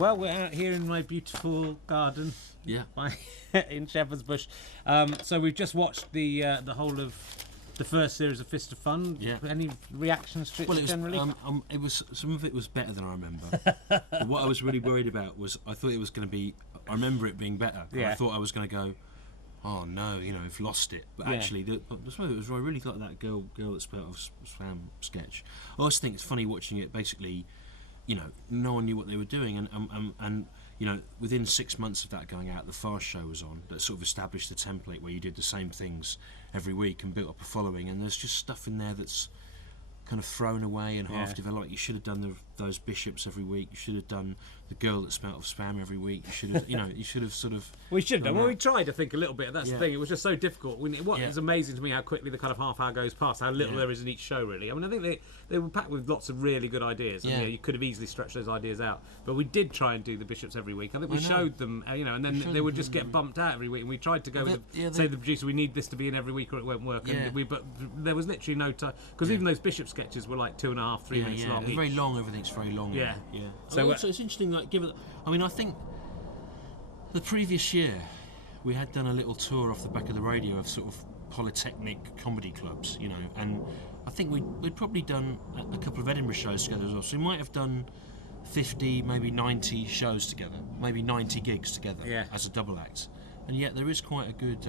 Well, we're out here in my beautiful garden. Yeah. In Shepherd's Bush. So we've just watched the whole of the first series of Fist of Fun. Yeah. Any reactions to it, generally? It was some of it was better than I remember. But what I was really worried about was I thought it was going to be. I remember it being better. Yeah. I thought I was going to go, oh no, we've lost it. But actually, I really thought that girl that spelled off Spam sketch. I always think it's funny watching it. Basically, no one knew what they were doing, and within 6 months of that going out, the Fast Show was on that sort of established a template where you did the same things every week and built up a following. And there's just stuff in there that's kind of thrown away and half developed. You should have done those bishops every week. You should have done the girl that smelt of spam every week. You should have, you should have sort of. We should have done. Well, we tried, I think, a little bit. That's the thing. It was just so difficult. It's amazing to me how quickly the kind of half hour goes past. How little there is in each show, really. I mean, I think they were packed with lots of really good ideas. And, you could have easily stretched those ideas out. But we did try and do the bishops every week. I think we showed them, and then they would just get bumped out every week. And we tried to go say to the producer, we need this to be in every week or it won't work. Yeah. But there was literally no time because even those bishop sketches were like 2.5, 3 minutes long. It's very long. Everything's very long. Yeah. So it's interesting. I think the previous year we had done a little tour off the back of the radio of sort of polytechnic comedy clubs, and I think we'd probably done a couple of Edinburgh shows together as well. So we might have done 50, maybe 90 shows together, maybe 90 gigs together as a double act, and yet there is quite a good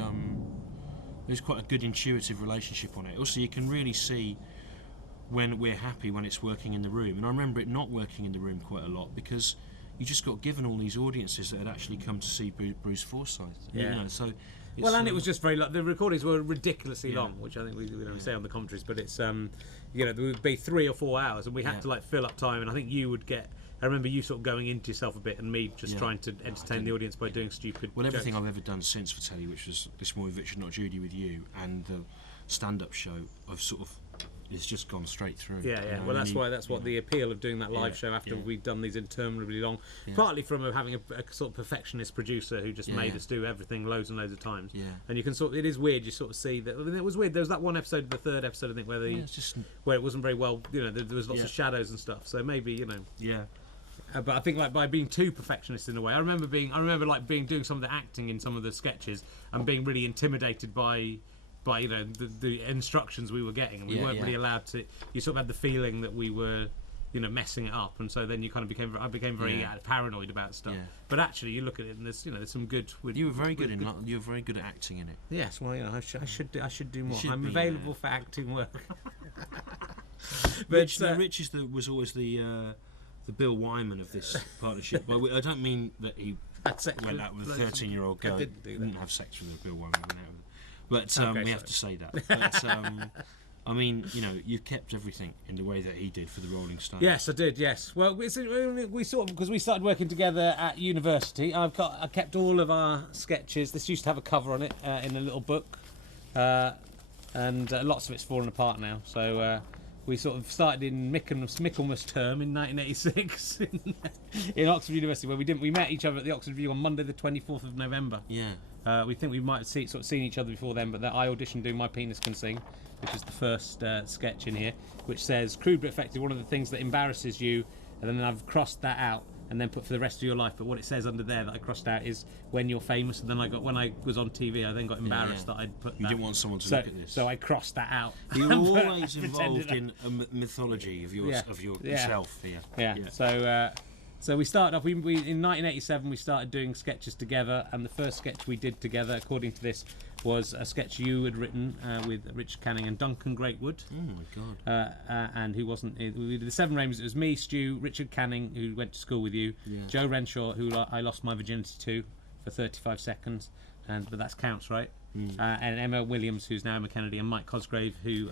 intuitive relationship on it. Also, you can really see when we're happy when it's working in the room, and I remember it not working in the room quite a lot because you just got given all these audiences that had actually come to see Bruce Forsyth. So. It was just very long. The recordings were ridiculously long, which I think we don't say on the commentaries. But it's there would be 3 or 4 hours, and we had to fill up time. And I think you would get. I remember you sort of going into yourself a bit, and me just trying to entertain the audience by doing stupid. Well, everything jokes. I've ever done since for telly, which was This Morning Richard Not Judy with you, and the stand-up show, I've sort of. It's just gone straight through. Well, that's what the appeal of doing that live show after we'd done these interminably long, partly from having a sort of perfectionist producer who just made us do everything loads and loads of times. And you can it is weird. You sort of see that. I mean, it was weird. There was that one episode, the third episode, I think, where it wasn't very well. There was lots of shadows and stuff. So maybe but I think by being too perfectionist in a way, I remember doing some of the acting in some of the sketches and being really intimidated by the instructions we were getting, and we weren't really allowed to. You sort of had the feeling that we were messing it up, and so then you kind of I became very paranoid about stuff. But actually, you look at it, and there's some good. You were very good you were very good at acting in it. Yes, well, I should do more. I'm available for acting work. Rich was always the Bill Wyman of this partnership. Well, I don't mean that he went out with a 13-year-old girl. Didn't have sex with Bill Wyman. But we have to say that. But I mean, you've kept everything in the way that he did for the Rolling Stones. Yes, I did. Yes. Well, we sort of because we started working together at university. I kept all of our sketches. This used to have a cover on it in a little book, and lots of it's fallen apart now. So. We sort of started in Michaelmas term in 1986 in Oxford University, where we met each other at the Oxford Review on Monday, the 24th of November. Yeah. We think we might have seen each other before then, but I auditioned doing My Penis Can Sing, which is the first sketch in here, which says, crude but effective, one of the things that embarrasses you, and then I've crossed that out and then put for the rest of your life. But what it says under there that I crossed out is when you're famous. And then when I was on TV, I then got embarrassed that I'd put that. You didn't want someone to look at this. So I crossed that out. You were always involved in a mythology of yourself here. Yeah. So we started off. We in 1987 we started doing sketches together, and the first sketch we did together, according to this, was a sketch you had written with Richard Canning and Duncan Greatwood. Oh my God! And who wasn't? We did the Seven Rainbows. It was me, Stu, Richard Canning, who went to school with you, Joe Renshaw, who I lost my virginity to for 35 seconds, but that counts, right? And Emma Williams, who's now Emma Kennedy, and Mike Cosgrave, who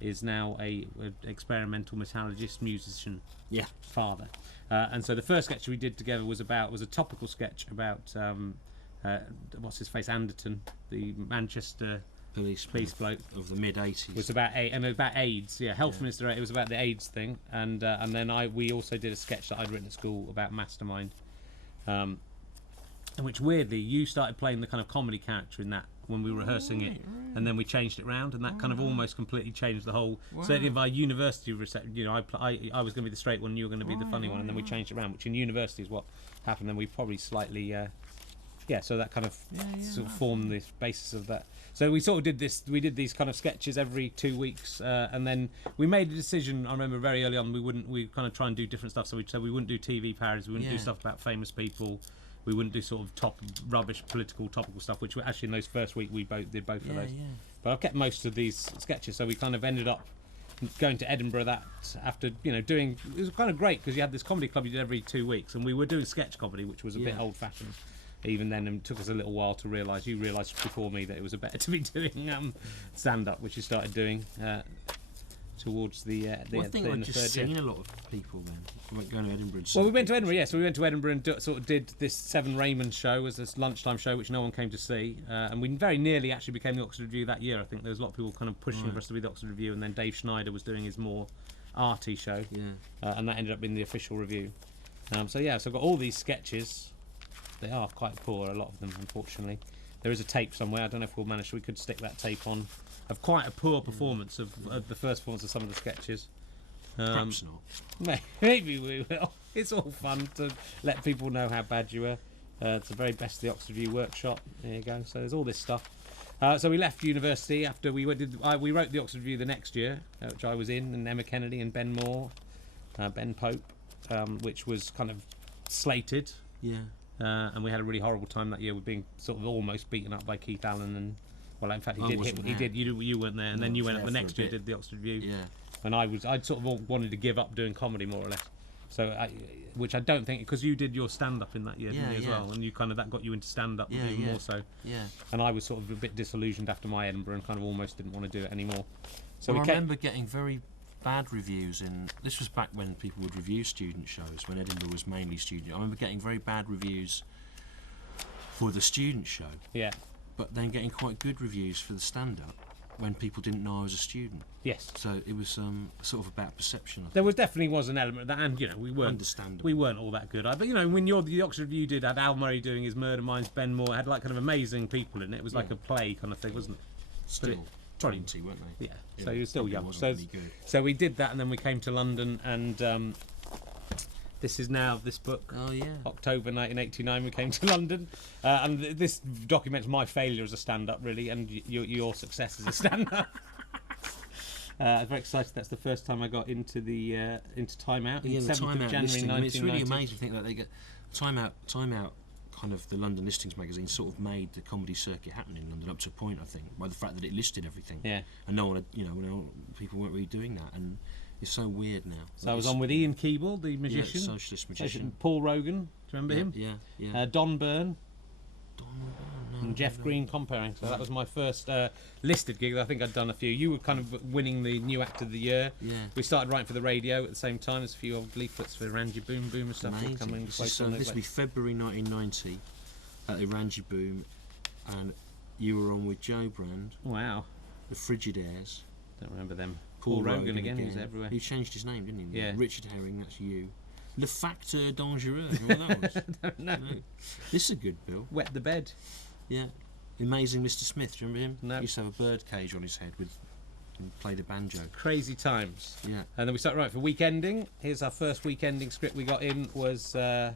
is now a experimental metallurgist, musician, father. And so the first sketch we did together was a topical sketch about what's his face, Anderton, the Manchester police bloke of the mid-80s. It was about AIDS, health minister. It was about the AIDS thing, and then we also did a sketch that I'd written at school about Mastermind. which weirdly you started playing the kind of comedy character in that when we were rehearsing it, and then we changed it round, and that kind of almost completely changed the whole. Certainly in our university reception, you know, I was going to be the straight one, and you were going to be the funny one, and then we changed it around, which in university is what happened. Then we probably slightly, so that kind of sort of formed the basis of that. So we sort of did this. We did these kind of sketches every 2 weeks, and then we made a decision. I remember very early on we kind of try and do different stuff. So we said we wouldn't do TV parodies. We wouldn't do stuff about famous people. We wouldn't do sort of rubbish political topical stuff, which actually in those first week we did both of those. But I've kept most of these sketches, so we kind of ended up going to Edinburgh that after, you know, doing, it was kind of great because you had this comedy club you did every 2 weeks, and we were doing sketch comedy, which was a bit old fashioned even then, and it took us a little while to realise, you realised before me, that it was better to be doing stand up, which you started doing towards the I think I'd just seen a lot of people then. Going to Edinburgh. Well, we went to Edinburgh, so we went to Edinburgh and sort of did this Seven Raymond show as this lunchtime show, which no one came to see, and we very nearly actually became the Oxford Review that year. I think there was a lot of people kind of pushing for us to be the Oxford Review, and then Dave Schneider was doing his more arty show, and that ended up being the official review. So I've got all these sketches. They are quite poor, a lot of them, unfortunately. There is a tape somewhere. I don't know if we'll manage. We could stick that tape on. Of quite a poor performance of the first performance of some of the sketches. Perhaps not. Maybe we will. It's all fun to let people know how bad you were. It's the very best of the Oxford Review workshop. There you go. So there's all this stuff. So we left university after we wrote the Oxford Review the next year, which I was in, and Emma Kennedy and Ben Moore, Ben Pope, which was kind of slated. Yeah. And we had a really horrible time that year with being sort of almost beaten up by Keith Allen, and well, in fact he did. You weren't there, and then you went up the next year, did the Oxford Review. Yeah. And I'd sort of wanted to give up doing comedy more or less. So which I don't think, because you did your stand up in that year, didn't you, as well, and you kind of that got you into stand up even more so. Yeah. And I was sort of a bit disillusioned after my Edinburgh and kind of almost didn't want to do it anymore. So I remember getting very bad reviews this was back when people would review student shows, when Edinburgh was mainly student. I remember getting very bad reviews for the student show. Yeah. But then getting quite good reviews for the stand-up when people didn't know I was a student. Yes. So it was sort of about perception. There definitely was an element of that, and you know we weren't all that good. But you know, when the Oxford Review had Al Murray doing his Murder Minds, Ben Moore had like kind of amazing people in it. It was like a play kind of thing, wasn't it? Still 20, weren't they? Yeah. So he was still young. So we did that, and then we came to London, and this is now this book. Oh yeah. October 1989, we came to London, and this documents my failure as a stand-up, really, and your success as a stand-up. I'm very excited. That's the first time I got into into Time Out. Yeah, the 7th Time of Out January, listing. I mean, it's really 1990. amazing to think that they get Time Out. Kind of the London listings magazine sort of made the comedy circuit happen in London up to a point, I think, by the fact that it listed everything. Yeah. And no one, people weren't really doing that, and it's so weird now. So I was on with Ian Keeble, the magician, socialist magician. Paul Rogan, do you remember him? Yeah. Don Byrne. No, and Jeff Green comparing. So that was my first listed gig. I think I'd done a few. You were kind of winning the new act of the year. Yeah. We started writing for the radio at the same time. There's a few old leaflets for Ranji Boom Boom and stuff. Amazing. This will be February 1990 at the Ranji Boom, and you were on with Joe Brand. Wow. The Frigidaires. Don't remember them. Paul Rogan again. He was everywhere. He changed his name, didn't he? Yeah. Richard Herring, that's you. Le Facteur Dangereux. You know what that was? I don't know. No. This is a good bill. Wet the Bed. Yeah. Amazing Mr. Smith, do you remember him? No. He used to have a bird cage on his head and play the banjo. Crazy times. Yeah. And then we started writing for Weekending. Here's our first Weekending script we got in was... the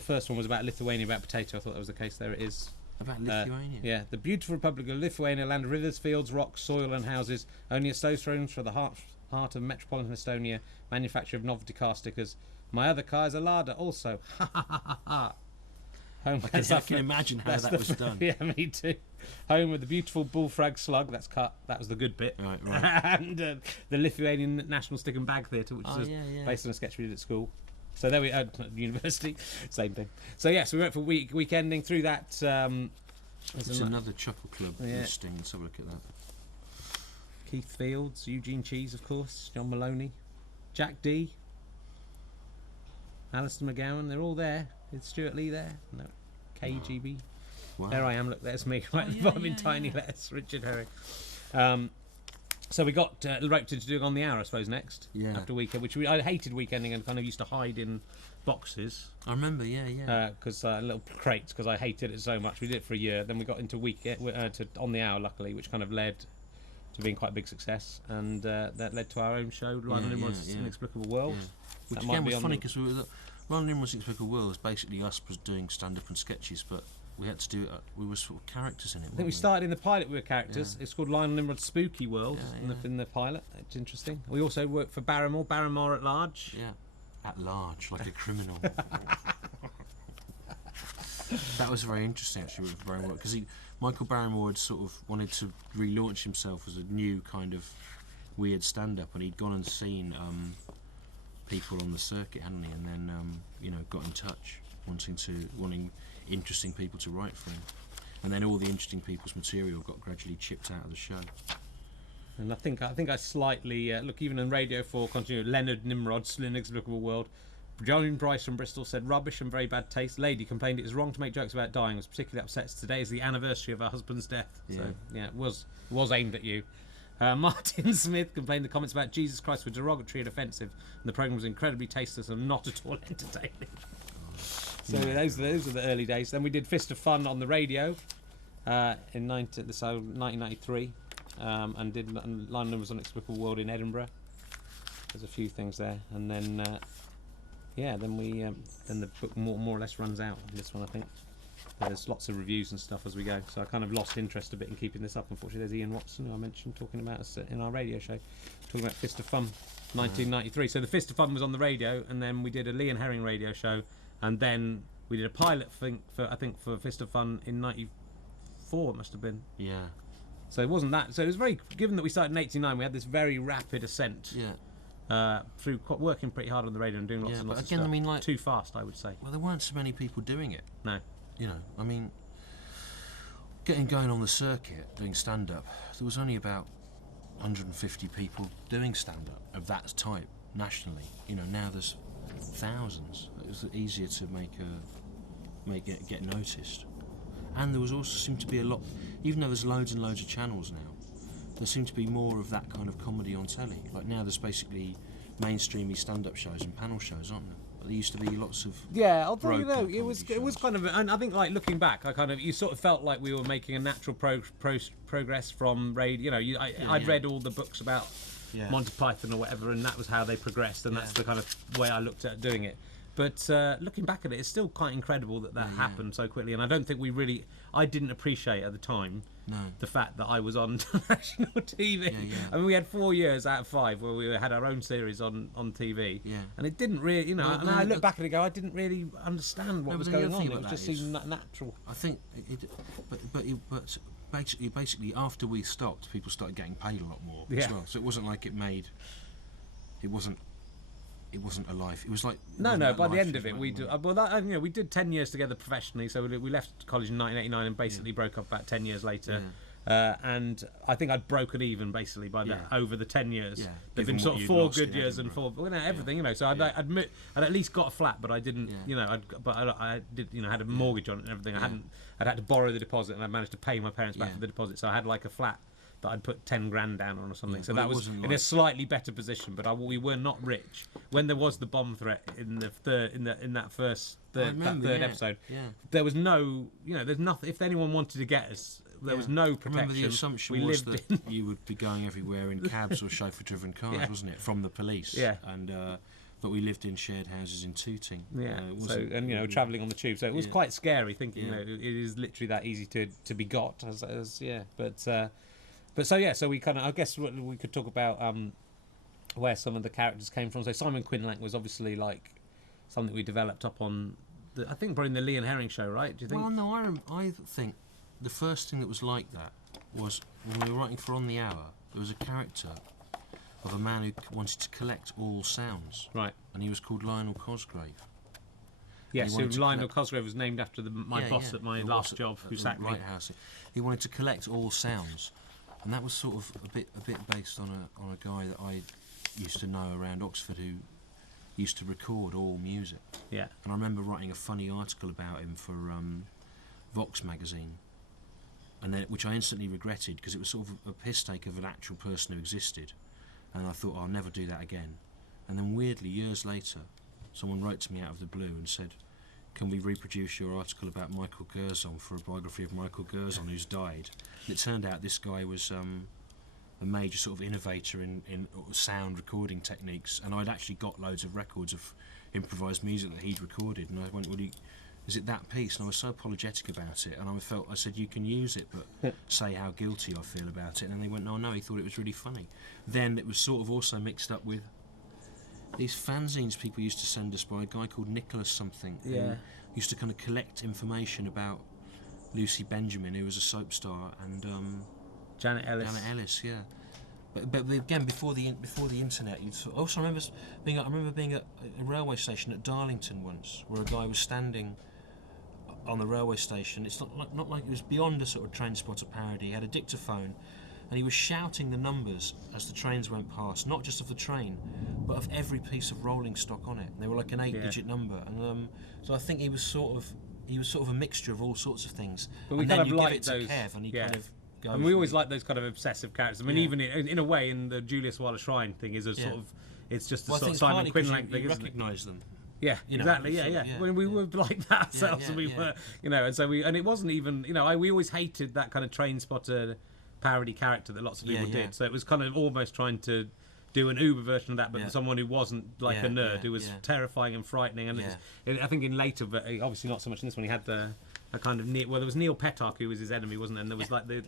first one was about Lithuania, about potato. I thought that was the case. There it is. About Lithuania? Yeah. The beautiful Republic of Lithuania, land of rivers, fields, rocks, soil and houses. Only a stone's throw for the heart of metropolitan Estonia. Manufacturer of novelty car stickers. My other car is a Lada also. Ha ha ha ha ha. I can imagine how that was done. Yeah, me too. Home with the beautiful bullfrog slug. That's cut. That was the good bit. Right. And the Lithuanian National Stick and Bag Theatre, which is based on a sketch we did at school. So there we are, university, same thing. So yes, we went for Weekending through that. It's another Chuckle Club listing. Let's have a look at that. Keith Fields, Eugene Cheese, of course, John Maloney, Jack D, Alistair McGowan. They're all there. Is Stewart Lee there? No. KGB. Wow. There I am. Look, there's me. Right, I'm in tiny letters. Richard Herring. So we got roped into doing On the Hour, I suppose, next. Yeah. After weekend, which I hated weekending and kind of used to hide in boxes. I remember, yeah. Because little crates, because I hated it so much. We did it for a year. Then we got into to On the Hour, luckily, which kind of led to being quite a big success, and that led to our own show, Lionel Nimrod's Inexplicable World. Yeah. Which again was funny because Lionel Nimrod's Inexplicable World was basically us was doing stand-up and sketches, but we had to do it. We were sort of characters in it. I think we started in the pilot. We were characters. Yeah. It's called Lionel Nimrod's Spooky World in the pilot. It's interesting. We also worked for Barrymore at Large. Yeah, at large, like a criminal. That was very interesting, actually, with Barrymore, because Michael Barrymore had sort of wanted to relaunch himself as a new kind of weird stand-up, and he'd gone and seen people on the circuit, hadn't he? And then got in touch, wanting interesting people to write for him, and then all the interesting people's material got gradually chipped out of the show. And I think I slightly look, even in Radio 4 continued. Leonard Nimrod's Inexplicable World. John Bryce from Bristol said rubbish and very bad taste. Lady complained it was wrong to make jokes about dying. Was particularly upset. Today is the anniversary of her husband's death. Yeah. So yeah, it was aimed at you. Martin Smith complained the comments about Jesus Christ were derogatory and offensive, and the programme was incredibly tasteless and not at all entertaining. So those are the early days. Then we did Fist of Fun on the radio in 1993, and did Lionel Nimrod's Inexplicable World in Edinburgh. There's a few things there, and then then the book more or less runs out. This one, I think. There's lots of reviews and stuff as we go, so I kind of lost interest a bit in keeping this up. Unfortunately, there's Ian Watson, who I mentioned, talking about us in our radio show, talking about Fist of Fun, 1993. So the Fist of Fun was on the radio, and then we did a Lee and Herring radio show, and then we did a pilot for Fist of Fun in '94. It must have been. Yeah. So it wasn't that. So it was very. Given that we started in '89, we had this very rapid ascent. Yeah. Through working pretty hard on the radio and doing lots and lots of stuff. I mean, like, too fast, I would say. Well, there weren't so many people doing it. No. I mean, going on the circuit, doing stand-up, there was only about 150 people doing stand-up of that type nationally. Now there's thousands. It was easier to get noticed. And there was also seemed to be a lot, even though there's loads and loads of channels now, there seemed to be more of that kind of comedy on telly. Like now there's basically mainstreamy stand-up shows and panel shows, aren't there? There used to be lots of although it was kind of, and I think like looking back, you sort of felt like we were making a natural progress from radio. I'd read all the books about Monty Python or whatever, and that was how they progressed, and that's the kind of way I looked at doing it. But looking back at it, it's still quite incredible that happened so quickly, and I don't think I didn't appreciate at the time the fact that I was on national TV. I mean, we had 4 years out of 5 where we had our own series on TV, and it didn't really, and I look back at it and go, I didn't really understand what was going on. It just seemed natural. I think, but basically, after we stopped, people started getting paid a lot more as well. So it wasn't like it wasn't a life. It was like by the end of it, we did 10 years together professionally. So we left college in 1989 and basically broke up about 10 years later. And I think I'd broken even basically by over the 10 years. There'd been sort of 4 good years and 4 everything. So I'd at least got a flat, but I didn't. I did had a mortgage on it and everything. I'd had to borrow the deposit, and I managed to pay my parents back for the deposit. So I had like a flat that I'd put 10 grand down on or something. So that was in a slightly better position, but we were not rich. When there was the bomb threat in the third episode, there was no, there's nothing. If anyone wanted to get us, there was no protection. Remember, the assumption was that you would be going everywhere in cabs or chauffeur-driven cars, wasn't it, from the police? And but we lived in shared houses in Tooting. Travelling on the tube. So it was quite scary thinking, it is literally that easy to be got. So we kind of, I guess we could talk about where some of the characters came from. So Simon Quinlank was obviously like something we developed up on, I think probably in the Lee and Herring show, right? Do you think? Well, no, I think the first thing that was like that was when we were writing for On the Hour, there was a character of a man who wanted to collect all sounds. Right. And he was called Lionel Cosgrave. Yes, so Lionel Cosgrave was named after my boss at my last job, who sacked me. House. He wanted to collect all sounds. And that was sort of a bit based on a guy that I used to know around Oxford who used to record all music. Yeah. And I remember writing a funny article about him for Vox magazine. and then which I instantly regretted because it was sort of a piss take of an actual person who existed, and I thought, I'll never do that again. And then weirdly, years later, someone wrote to me out of the blue and said, can we reproduce your article about Michael Gerson for a biography of Michael Gerson who's died? And it turned out this guy was a major sort of innovator in sound recording techniques, and I'd actually got loads of records of improvised music that he'd recorded, and I went, well, is it that piece? And I was so apologetic about it, and I said, you can use it, but say how guilty I feel about it. And they went, no, he thought it was really funny. Then it was sort of also mixed up with these fanzines people used to send us by a guy called Nicholas something, who used to kind of collect information about Lucy Benjamin, who was a soap star, and Janet Ellis. Janet Ellis, yeah. But again, before the internet, you'd also remember being at a railway station at Darlington once, where a guy was standing on the railway station. It's not like it was beyond a sort of train spotter parody. He had a dictaphone, and he was shouting the numbers as the trains went past, not just of the train, but of every piece of rolling stock on it. They were like an 8-digit number, and so I think he was sort of a mixture of all sorts of things. But we and kind then of you like give it to those, Kev, and he kind of. And we always like those kind of obsessive characters. I mean, even in a way, in the Julius Weiler Shrine thing is a sort of, it's just a sort of Simon Quinlan thing, isn't it? Recognise them. Yeah, exactly. Yeah. When we were like that ourselves, and we were, and so and it wasn't even, we always hated that kind of train spotter parody character that lots of people did. So it was kind of almost trying to do an Uber version of that, but for someone who wasn't like a nerd, who was terrifying and frightening. And I think in later, but obviously not so much in this one, he had a kind of there was Neil Petark who was his enemy, wasn't there? And there was like there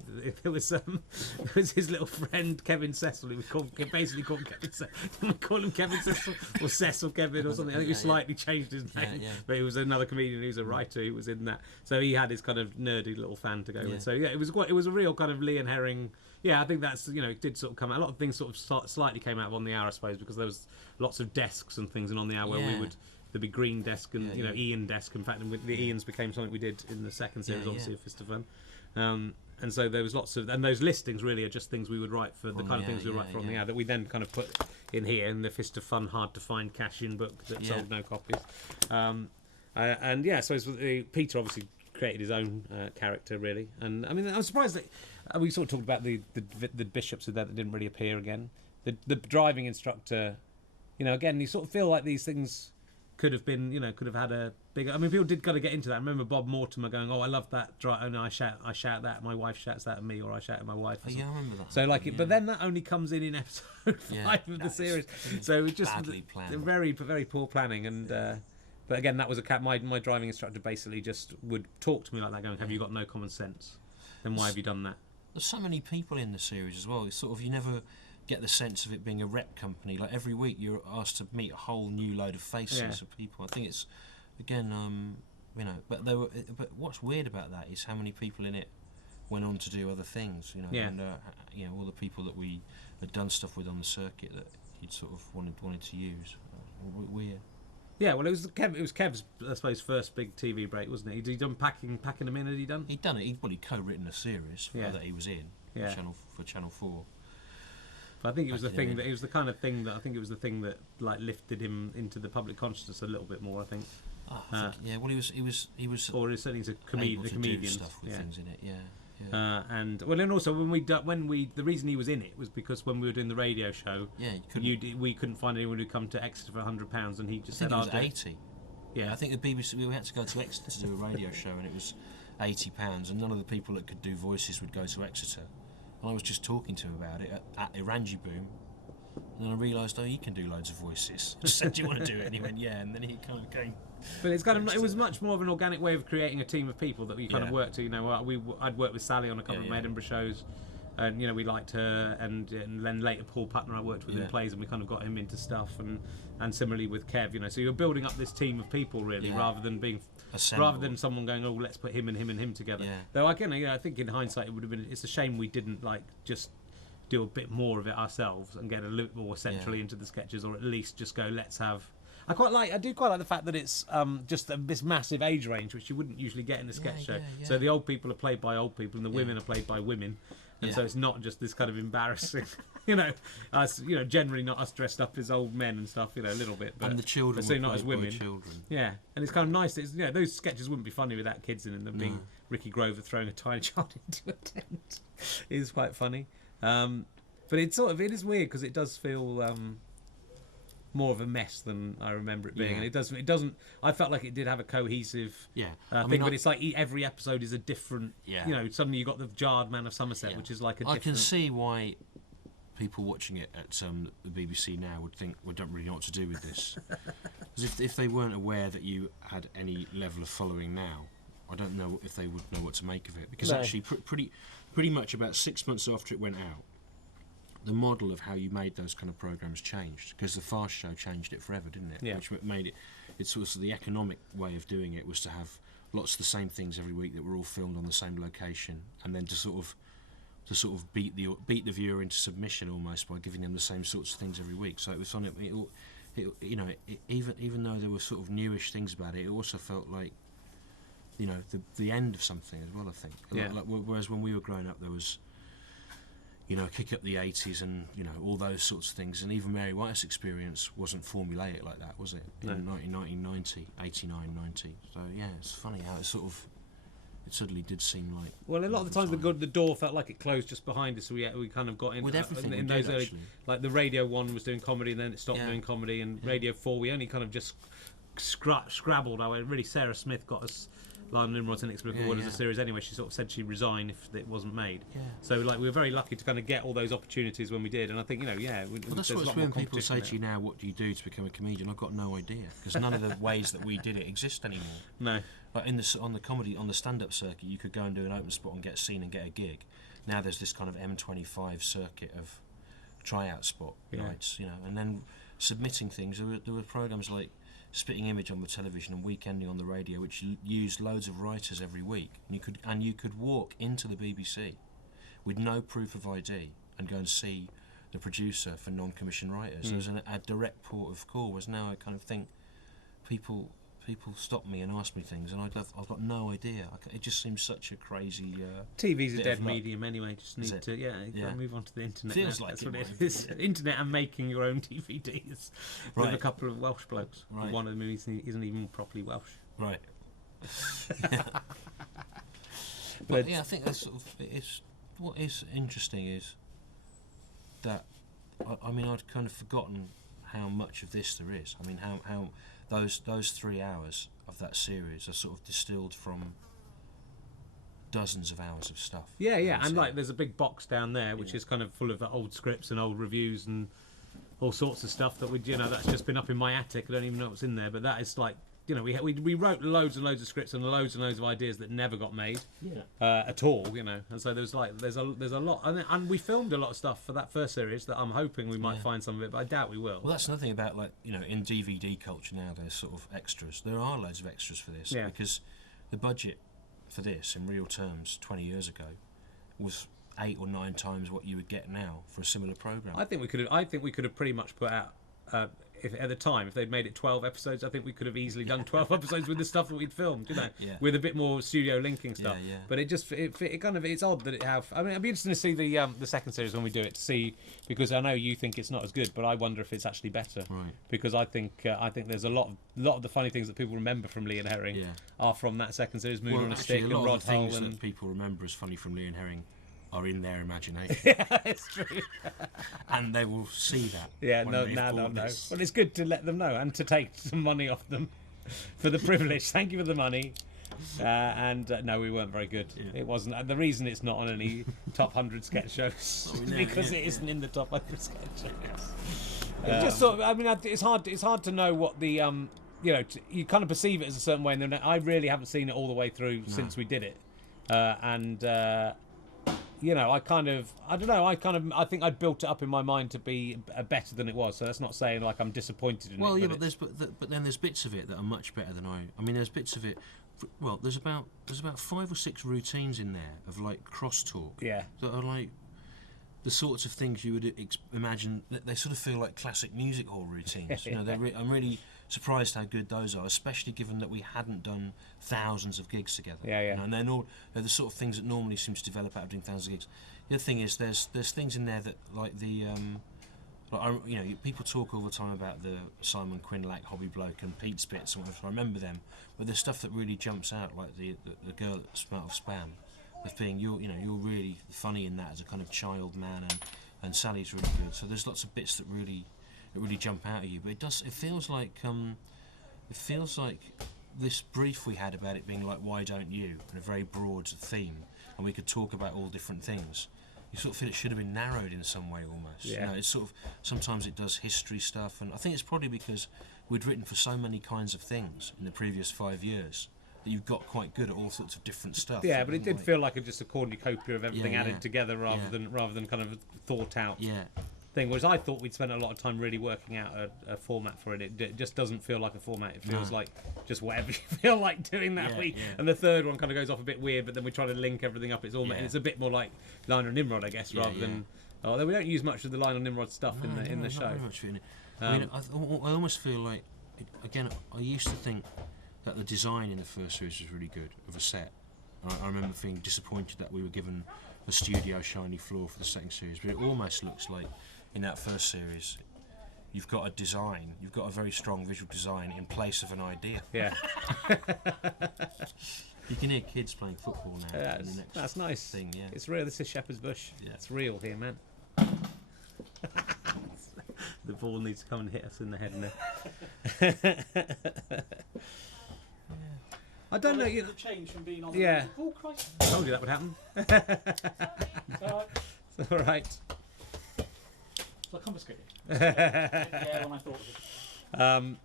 was his little friend Kevin Cecil, who was basically called Kevin Cecil. Didn't we call him Kevin Cecil or Cecil Kevin or something? I think he slightly changed his name, but he was another comedian who's a writer who was in that. So he had his kind of nerdy little fan to go with. So it was a real kind of Lee and Herring. Yeah, I think that's it did sort of come out. A lot of things sort of slightly came out of On the Hour, I suppose, because there was lots of desks and things, and On the Hour where we would. The big green desk and Ian desk. In fact, the Ians became something we did in the second series, obviously, of Fist of Fun. And so there was lots of, and those listings really are just things we would write for the kind of things we write for On the Hour that we then kind of put in here in the Fist of Fun hard to find cash-in book that sold no copies. So Peter obviously created his own character really, and I mean I was surprised that we sort of talked about the bishops of that didn't really appear again. The driving instructor, again you sort of feel like these things. Could have had a bigger. I mean, people did kind of get into that. I remember Bob Mortimer going, "Oh, I love that." And I shout that. My wife shouts that at me, or I shout at my wife. I remember that. So but then that only comes in episode 5 of the series. So it was just very, very poor planning. And but again, that was my driving instructor basically just would talk to me like that, going, "Have you got no common sense? Then why have you done that?" There's so many people in the series as well. It's sort of you never get the sense of it being a rep company. Like every week you're asked to meet a whole new load of faces of people. I think it's again but what's weird about that is how many people in it went on to do other things, and all the people that we had done stuff with on the circuit that you'd sort of wanted to use. Weird. Yeah, well, it was Kev's, I suppose, first big TV break, wasn't it? He'd done packing them in. Had he done? He'd done it. He'd co-written a series that he was in for Channel 4. But I think it was the thing that it was the kind of thing that I think it was the thing that like lifted him into the public consciousness a little bit more. I think. Well, he was. Or certainly he's a comedian stuff with things in it. And then also the reason he was in it was because when we were doing the radio show, we couldn't find anyone who'd come to Exeter for £100, and he just said, it was 80. Yeah, I think the BBC. We had to go to Exeter to do a radio show, and it was £80, and none of the people that could do voices would go to Exeter. And I was just talking to him about it at Irangi Boom, and then I realised, he can do loads of voices. I just said, do you want to do it? And he went, yeah, and then he kind of came. But it was much more of an organic way of creating a team of people that we kind of worked to. I'd worked with Sally on a couple of Edinburgh shows, and we liked her, and then later Paul Putner I worked with in plays, and we kind of got him into stuff, and similarly with Kev, so you're building up this team of people really, rather than someone going, oh, let's put him and him and him together. Though again, I think in hindsight it would have been. It's a shame we didn't just do a bit more of it ourselves and get a little more centrally into the sketches, or at least just go, let's have. I do quite like the fact that it's just this massive age range, which you wouldn't usually get in a sketch show. So the old people are played by old people, and the women are played by women. and so it's not just this kind of embarrassing, us, generally not us dressed up as old men and stuff, a little bit, but and the children so not were as played by women. children. Yeah, and it's kind of nice. It's, those sketches wouldn't be funny without kids in them. Being Ricky Grover throwing a tiny child into a tent is quite funny. But it is weird because it does feel more of a mess than I remember it being, and it doesn't. I felt like it did have a cohesive thing, but it's like every episode is a different. Suddenly you got the Jarred Man of Somerset, which is like a. I can see why people watching it at the BBC now would think we don't really know what to do with this, because if they weren't aware that you had any level of following now, I don't know if they would know what to make of it, because actually pretty much about 6 months after it went out, the model of how you made those kind of programs changed, because the Fast Show changed it forever, didn't it? Yeah. Which made it. It's sort of the economic way of doing it was to have lots of the same things every week that were all filmed on the same location, and then to sort of beat the viewer into submission almost by giving them the same sorts of things every week. So it was on it. Even though there were sort of newish things about it, it also felt like the end of something as well. I think. Whereas when we were growing up, there was. Kick up the 80s and, all those sorts of things. And even Mary White's experience wasn't formulaic like that, was it? In 1990, 89, 90. So, yeah, it's funny how it suddenly did seem like... Well, a lot of the times the door felt like it closed just behind us, so we kind of got in... With everything in we those did, early, actually. like the Radio 1 was doing comedy, and then it stopped doing comedy, and Radio 4, we only kind of just scrabbled our way. Really, Sarah Smith got us... Lionel Nimrod's Inexplicable World as a series anyway. She sort of said she'd resign if it wasn't made. Yeah. So we were very lucky to kind of get all those opportunities when we did, and I think Well, that's what's when people say to you now, "What do you do to become a comedian?" I've got no idea, because none of the ways that we did it exist anymore. No. Like on the stand-up circuit, you could go and do an open spot and get seen and get a gig. Now there's this kind of M25 circuit of tryout spot nights, and then submitting things. There were programs like Spitting Image on the television and Weekending on the radio, which used loads of writers every week, and you could walk into the BBC with no proof of ID and go and see the producer for non-commissioned writers. There's a direct port of call. Whereas now I kind of think people stop me and ask me things, and I've got no idea. It just seems such a crazy. TV's a dead medium anyway. Just need to gotta move on to the internet. Feels now. like That's what it is. Internet and making your own DVDs with a couple of Welsh blokes. Right. One of them isn't even properly Welsh. Right. But I think that's sort of what is interesting is that I'd kind of forgotten how much of this there is. I mean, how those 3 hours of that series are sort of distilled from dozens of hours of stuff. Yeah, and like there's a big box down there which is kind of full of old scripts and old reviews and all sorts of stuff that that's just been up in my attic. I don't even know what's in there, but that is like we wrote loads and loads of scripts and loads of ideas that never got made at all, and so there's a lot, and we filmed a lot of stuff for that first series that I'm hoping we might find some of it, but I doubt we will. Well, that's another thing about in DVD culture now, there's sort of extras. There are loads of extras for this because the budget for this in real terms 20 years ago was 8 or 9 times what you would get now for a similar program. I think we could have pretty much put out. At the time, if they'd made it 12 episodes, I think we could have easily done 12 episodes with the stuff that we'd filmed, with a bit more studio linking stuff. But it's odd that it have. I mean, I'd be interested to see the second series when we do it, to see, because I know you think it's not as good, but I wonder if it's actually better. Right. Because I think there's a lot of the funny things that people remember from Lee and Herring are from that second series, Moon on a Stick and Rod Hull. A lot of the things that people remember as funny from Lee and Herring are in their imagination. Yeah, it's true. And they will see that. Yeah, now they'll know. Well, it's good to let them know and to take some money off them for the privilege. Thank you for the money. No, we weren't very good. Yeah. It wasn't. The reason it's not on any top 100 sketch shows because it isn't in the top 100 sketch shows. Just sort of, I mean, it's hard to know what the you kind of perceive it as a certain way, and then I really haven't seen it all the way through since we did it, I think I'd built it up in my mind to be better than it was. So that's not saying like I'm disappointed in it. Well, yeah, but then there's bits of it that are much better than I mean, there's bits of it. Well, there's about 5 or 6 routines in there of like crosstalk. Yeah. That are like the sorts of things you would imagine. They sort of feel like classic music hall routines. I'm really surprised how good those are, especially given that we hadn't done thousands of gigs together. Yeah, yeah. You know, and they're the sort of things that normally seem to develop out of doing thousands of gigs. The other thing is there's things in there that like the people talk all the time about the Simon Quinlack Hobby Bloke and Pete's bits and whatever. I remember them, but there's stuff that really jumps out, like the girl that smelt of spam, of being you're really funny in that as a kind of child man, and Sally's really good. So there's lots of bits that really jump out at you. But it feels like this brief we had about it being like why don't you, and a very broad theme, and we could talk about all different things. You sort of feel it should have been narrowed in some way almost. Yeah. You know, it's sort of sometimes it does history stuff, and I think it's probably because we'd written for so many kinds of things in the previous 5 years that you've got quite good at all sorts of different stuff. Yeah, but it did feel like just a cornucopia of everything added together rather than kind of a thought out thing. Whereas I thought we'd spent a lot of time really working out a format for it. It just doesn't feel like a format. It feels like just whatever you feel like doing that week. Yeah. And the third one kind of goes off a bit weird, but then we try to link everything up. It's it's a bit more like Lionel Nimrod, I guess, rather than. Although we don't use much of the Lionel Nimrod stuff in the show. Not very much in it. I mean, I almost feel like, again, I used to think that the design in the first series was really good of a set. I remember feeling disappointed that we were given a studio shiny floor for the second series, but it almost looks like in that first series you've got a design, you've got a very strong visual design in place of an idea. Yeah. You can hear kids playing football now. Yeah, in the next that's nice. Thing, yeah. It's real. This is Shepherd's Bush. Yeah. It's real here, man. The ball needs to come and hit us in the head now. I don't know. The change from being on the oh Christ! I told you that would happen. It's all right. So I confiscated. Yeah, when I thought of it.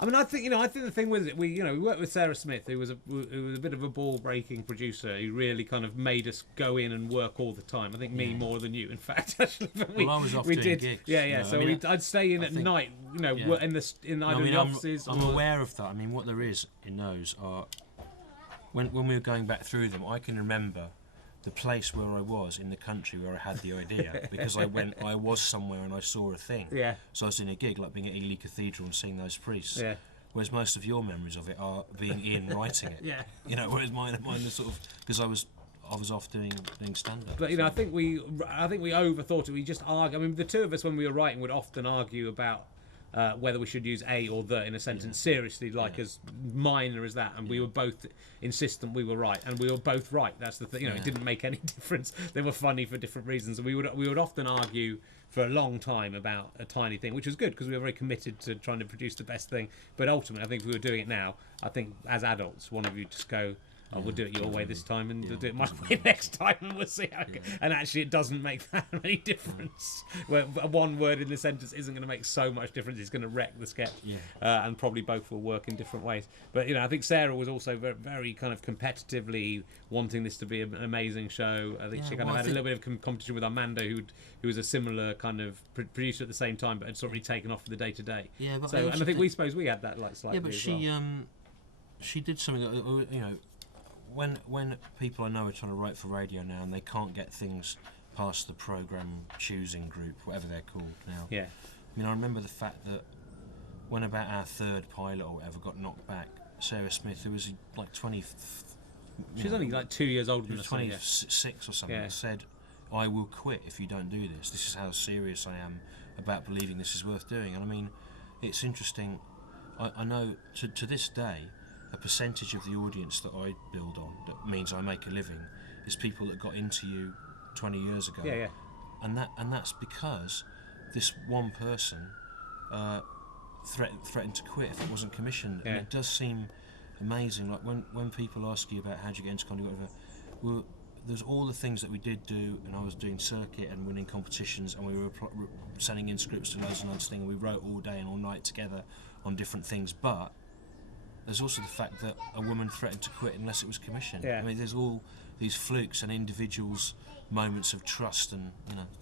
I mean, I think the thing with it, we worked with Sarah Smith, who was a bit of a ball-breaking producer, who really kind of made us go in and work all the time. I think me more than you, in fact. Actually, I was off doing gigs. Yeah. So I'd stay in at night, in either the offices. I'm aware of that. I mean, what there is in those are when we were going back through them, I can remember the place where I was in the country where I had the idea, because I was somewhere and I saw a thing. Yeah. So I was in a gig, like being at Ely Cathedral and seeing those priests. Yeah. Whereas most of your memories of it are being in writing it. Yeah. Whereas mine are sort of because I was off doing stand-up. But I think we overthought it. We just argue. I mean, the two of us when we were writing would often argue about whether we should use a or the in a sentence seriously, like as minor as that, and we were both insistent we were right, and we were both right. That's the thing. It didn't make any difference. They were funny for different reasons, and we would often argue for a long time about a tiny thing, which was good because we were very committed to trying to produce the best thing. But ultimately, I think if we were doing it now, I think as adults, one of you just go, oh, we'll do it your way this time and do it my way next time, and we'll see how it goes. And actually it doesn't make that many difference. Where one word in the sentence isn't going to make so much difference. It's going to wreck the sketch. And probably both will work in different ways. But I think Sarah was also very, very kind of competitively wanting this to be an amazing show. I think she kind of had a little bit of competition with Armando, who was a similar kind of producer at the same time, but had sort of really taken off for the day-to-day. Yeah, but I think we suppose we had that like slightly. Yeah, but she did something that, when people I know are trying to write for radio now and they can't get things past the programme choosing group, whatever they're called now. Yeah. I mean, I remember the fact that when about our third pilot or whatever got knocked back, Sarah Smith, who was like 20... She's only like 2 years older than us. 26 or something, said, I will quit if you don't do this. This is how serious I am about believing this is worth doing. And I mean, it's interesting. I know to this day, a percentage of the audience that I build on, that means I make a living, is people that got into you 20 years ago. Yeah. And that's because this one person threatened to quit if it wasn't commissioned. Yeah. And it does seem amazing. Like when people ask you about how do you get into comedy, whatever. Well, there's all the things that we did do, and I was doing circuit and winning competitions, and we were sending in scripts to loads and loads of things. We wrote all day and all night together on different things, but there's also the fact that a woman threatened to quit unless it was commissioned. Yeah. I mean, there's all these flukes and individuals' moments of trust, and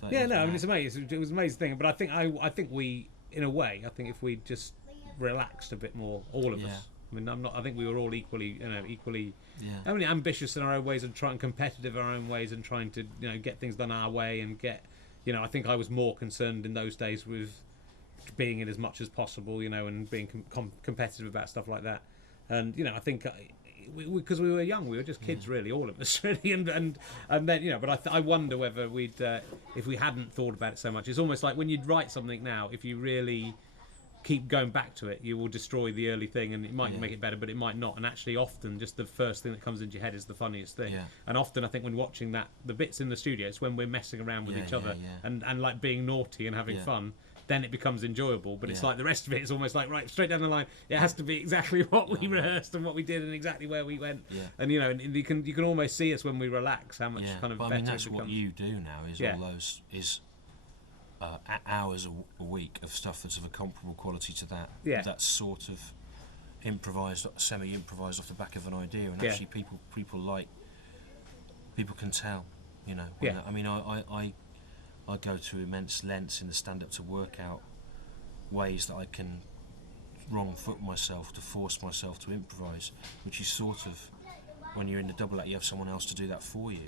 I mean, it's amazing. It was an amazing thing, but I think we, in a way, if we just relaxed a bit more, all of us. I mean, I think we were all equally ambitious in our own ways and competitive in our own ways and trying to get things done our way and get. I think I was more concerned in those days with being in as much as possible, and being competitive about stuff like that. And I think because we were young, we were just kids, really, all of us, really, and then But I wonder whether we'd if we hadn't thought about it so much. It's almost like when you'd write something now, if you really keep going back to it, you will destroy the early thing, and it might make it better, but it might not. And actually, often just the first thing that comes into your head is the funniest thing. And often, I think when watching the bits in the studio, it's when we're messing around with each other and like being naughty and having fun. Then it becomes enjoyable, but it's like the rest of it is almost like right straight down the line. It has to be exactly what we rehearsed and what we did and exactly where we went. And and you can almost see us when we relax how much kind of better. I mean, that's what you do now. Is all those hours a week of stuff that's of a comparable quality to that. That's sort of improvised, semi-improvised off the back of an idea, and actually people can tell. I mean, I go to immense lengths in the stand-up to work out ways that I can wrong foot myself to force myself to improvise, which is sort of, when you're in the double act, you have someone else to do that for you.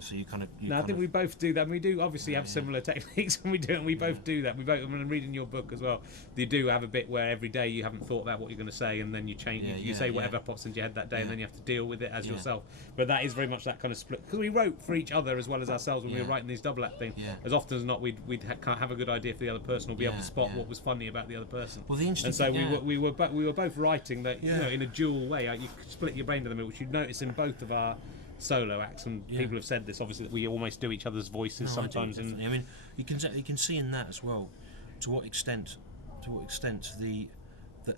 So you kind of. I think we both do that. And we do obviously have similar techniques, and we do, and we both do that. We both. I'm reading your book as well. You do have a bit where every day you haven't thought about what you're going to say, and then you change. You say whatever pops into your head that day, and then you have to deal with it as yourself. But that is very much that kind of split, because we wrote for each other as well as ourselves when we were writing these double act things. As often as not, we'd kind of have a good idea for the other person, or be able to spot what was funny about the other person. Well, the interesting and so we were both writing that in a dual way. You could split your brain to the middle, which you'd notice in both of our solo acts, and people have said this obviously, that we almost do each other's voices sometimes. I mean, you can see in that as well to what extent the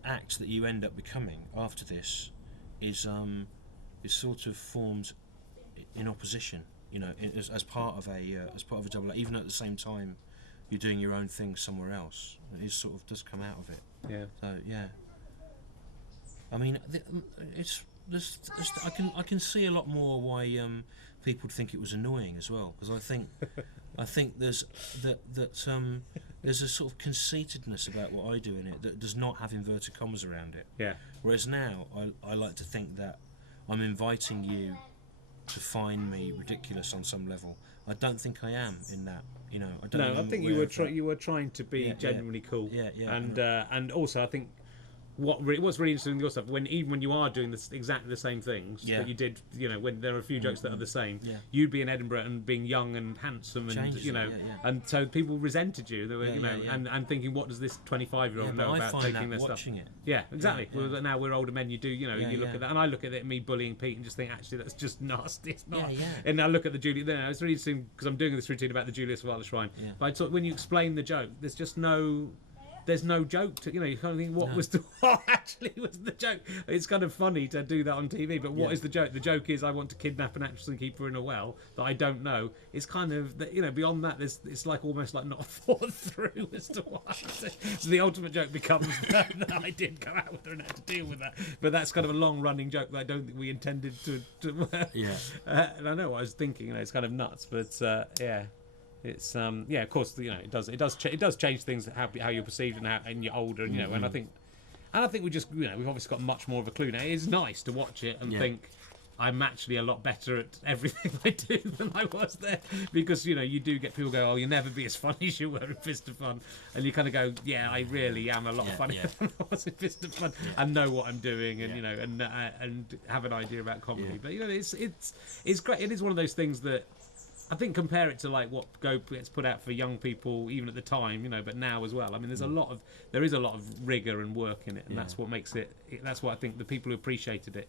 act that you end up becoming after this is sort of formed in opposition, as part of a double act, even at the same time you're doing your own thing somewhere else. It sort of does come out of it. So I mean, I can see a lot more why people would think it was annoying as well, because I think there's a sort of conceitedness about what I do in it that does not have inverted commas around it. Whereas now I like to think that I'm inviting you to find me ridiculous on some level. I don't think I am in that. I think you were trying to be genuinely cool. And also I think what's really interesting in your stuff, even when you are doing exactly the same things that you did, when there are a few jokes that are the same, you'd be in Edinburgh and being young and handsome, and and so people resented you. They were, and thinking, what does this 25-year-old know about taking their stuff? It. Yeah, exactly. Well, now we're older men. You do, you look at that, and I look at it, me bullying Pete, and just think, actually, that's just nasty. It's not. And I look at the Julius. It's really interesting because I'm doing this routine about the Julius Weiler Shrine. But I thought when you explain the joke, there's just there's no joke to, you kind of think, what actually was the joke? It's kind of funny to do that on TV, but what is the joke? The joke is I want to kidnap an actress and keep her in a well that I don't know. It's kind of, beyond that, it's like almost like not thought through as to why. So the ultimate joke becomes that I did come out with her and had to deal with that. But that's kind of a long-running joke that I don't think we intended to and I know what I was thinking, it's kind of nuts, but it's of course, it does change things, how you're perceived and you're older, and and I think we just we've obviously got much more of a clue now. It is nice to watch it and think I'm actually a lot better at everything I do than I was there, because you do get people go, oh, you'll never be as funny as you were in Fist of Fun, and you kind of go, I really am a lot funnier than I was in Fist of Fun, and know what I'm doing, and and have an idea about comedy. But it's great. It is one of those things that I think, compare it to like what gets put out for young people, even at the time, but now as well. I mean, there is a lot of rigor and work in it, and that's what makes it. That's what I think the people who appreciated it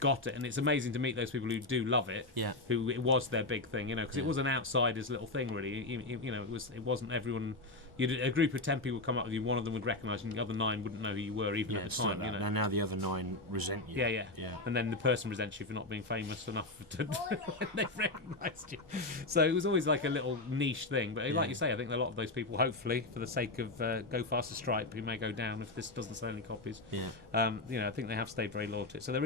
got it, and it's amazing to meet those people who do love it. Who it was their big thing, because it was an outsider's little thing, really. It wasn't everyone. A group of 10 people would come up with you, one of them would recognise you, and the other 9 wouldn't know who you were even at the time. Now the other 9 resent you. Yeah. And then the person resents you for not being famous enough to when they've recognised you. So it was always like a little niche thing. But like you say, I think a lot of those people, hopefully, for the sake of Go Faster Stripe, who may go down if this doesn't sell any copies, I think they have stayed very loyal to it. So there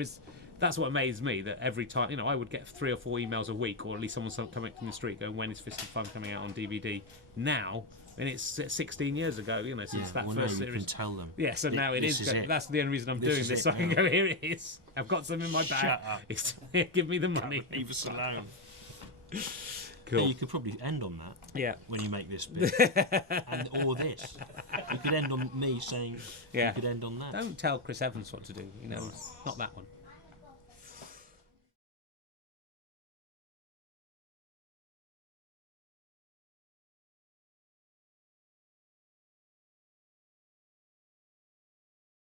is that's what amazed me, that every time, I would get 3 or 4 emails a week, or at least someone coming from the street going, when is Fist of Fun coming out on DVD? Now, and it's 16 years ago, since that first series. You can tell them. Yeah, so now it is. That's the only reason I'm doing this. So I can go, here it is. I've got some in my bag. Shut up. Give me the money. Leave us alone. Cool. Yeah, you could probably end on that. Yeah. When you make this bit, or this, you could end on me saying. Yeah. You could end on that. Don't tell Chris Evans what to do. Not that one.